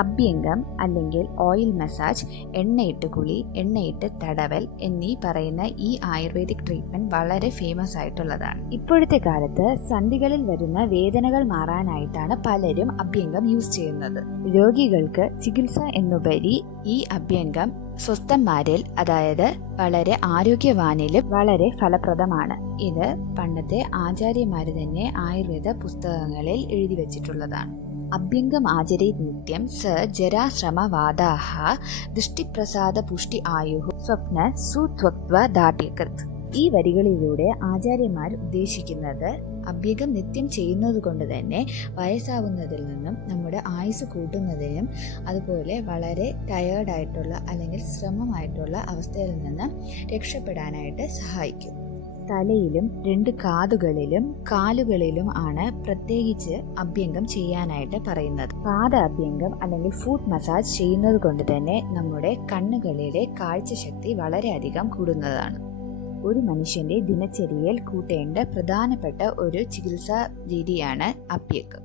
അഭ്യംഗം അല്ലെങ്കിൽ oil massage, എണ്ണയിട്ട് കുളി, എണ്ണയിട്ട് തടവൽ എന്നീ പറയുന്ന ഈ ആയുർവേദിക് ട്രീറ്റ്മെന്റ് വളരെ ഫേമസ് ആയിട്ടുള്ളതാണ്. ഇപ്പോഴത്തെ കാലത്ത് സന്ധികളിൽ വരുന്ന വേദനകൾ മാറാനായിട്ടാണ് പലരും അഭ്യംഗം യൂസ് ചെയ്യുന്നത്. രോഗികൾക്ക് ചികിത്സ എന്നുപരി ഈ അഭ്യംഗം സ്വസ്ഥന്മാരിൽ, അതായത് വളരെ ആരോഗ്യവാനിലും വളരെ ഫലപ്രദമാണ്. ഇത് പണ്ടത്തെ ആചാര്യന്മാര് തന്നെ ആയുർവേദ പുസ്തകങ്ങളിൽ എഴുതി വെച്ചിട്ടുള്ളതാണ്. അഭ്യംഗം ആചരേത് നിത്യം സ ജരാശ്രമവാദാഹ ദൃഷ്ടിപ്രസാദ പുഷ്ടി ആയുഃ സ്വപ്ന സുത്വക്ത്വ ദാഢ്യകൃത്. ഈ വരികളിലൂടെ ആചാര്യന്മാർ ഉദ്ദേശിക്കുന്നത് അഭ്യംഗം നിത്യം ചെയ്യുന്നത് കൊണ്ട് തന്നെ വയസ്സാവുന്നതിൽ നിന്നും നമ്മുടെ ആയുസ് കൂട്ടുന്നതിനും അതുപോലെ വളരെ ടയേർഡായിട്ടുള്ള അല്ലെങ്കിൽ ശ്രമമായിട്ടുള്ള അവസ്ഥയിൽ നിന്ന് രക്ഷപ്പെടാനായിട്ട് സഹായിക്കും. തലയിലും 2 കാതുകളിലും കാലുകളിലും ആണ് പ്രത്യേകിച്ച് അഭ്യംഗം ചെയ്യാനായിട്ട് പറയുന്നത്. പാദ അഭ്യംഗം അല്ലെങ്കിൽ ഫുട്ട് മസാജ് ചെയ്യുന്നത് കൊണ്ട് തന്നെ നമ്മുടെ കണ്ണുകളിലെ കാഴ്ചശക്തി വളരെയധികം കൂടുന്നതാണ്. ഒരു മനുഷ്യന്റെ ദിനചര്യയിൽ കൂട്ടേണ്ട പ്രധാനപ്പെട്ട ഒരു ചികിത്സാ രീതിയാണ് അഭ്യംഗം.